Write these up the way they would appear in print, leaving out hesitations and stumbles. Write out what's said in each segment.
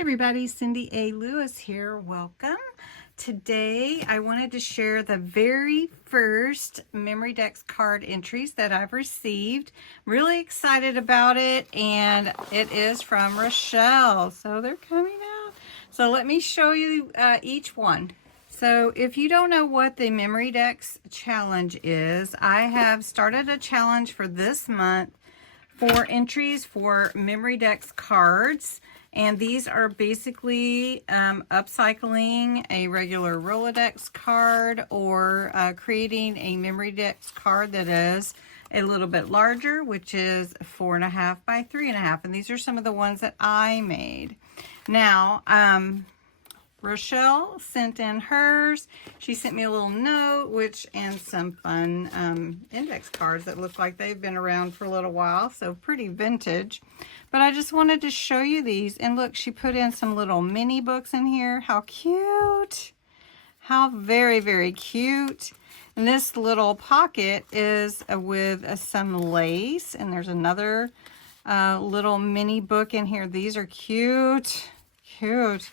everybody, Cindy A. Lewis here. Welcome. Today I wanted to share the very first Memory Dex card entries that I've received. Really excited about it, and it is from Rachelle. So they're coming out. So let me show you each one. So if you don't know what the Memory Dex challenge is, I have started a challenge for this month for entries for Memory Dex cards. And these are basically upcycling a regular Rolodex card or creating a Memory Dex card that is a little bit larger, which is 4.5 by 3.5. And these are some of the ones that I made. Now, Rachelle sent in hers. She sent me a little note, and some fun index cards that look like they've been around for a little while, so pretty vintage. But I just wanted to show you these. And look, she put in some little mini books in here. How cute. How very, very cute. And this little pocket is with some lace. And there's another little mini book in here. These are cute. Cute.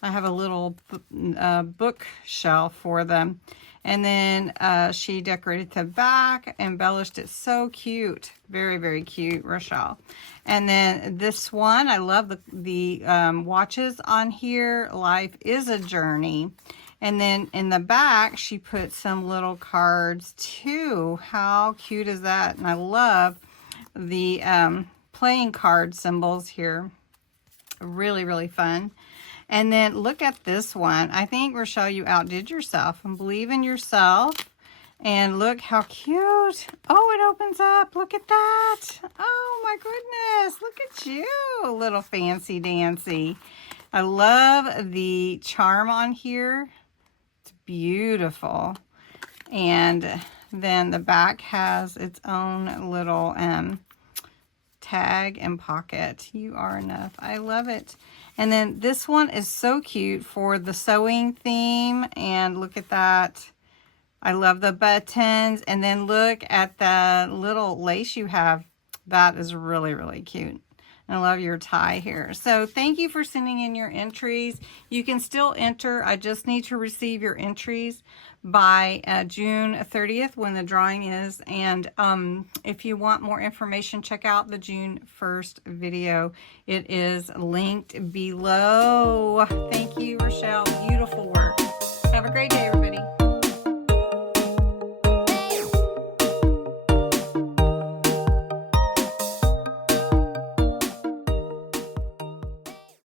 I have a little bookshelf for them. And then she decorated the back, embellished it so cute. Very, very cute, Rachelle. And then this one, I love the watches on here. Life is a journey. And then in the back, she put some little cards too. How cute is that? And I love the playing card symbols here. Really, really fun. And then look at this one. I think, Rachelle, you outdid yourself. And believe in yourself. And look how cute. Oh, it opens up. Look at that. Oh, my goodness. Look at you, little fancy dancy. I love the charm on here. It's beautiful. And then the back has its own little tag and pocket. You are enough. I love it. And then this one is so cute for the sewing theme. And look at that. I love the buttons. And then look at the little lace you have. That is really, really cute. I love your tie here. So thank you for sending in your entries. You can still enter. I just need to receive your entries by June 30th when the drawing is. And if you want more information, check out the June 1st video. It is linked below. Thank you, Rachelle. Beautiful.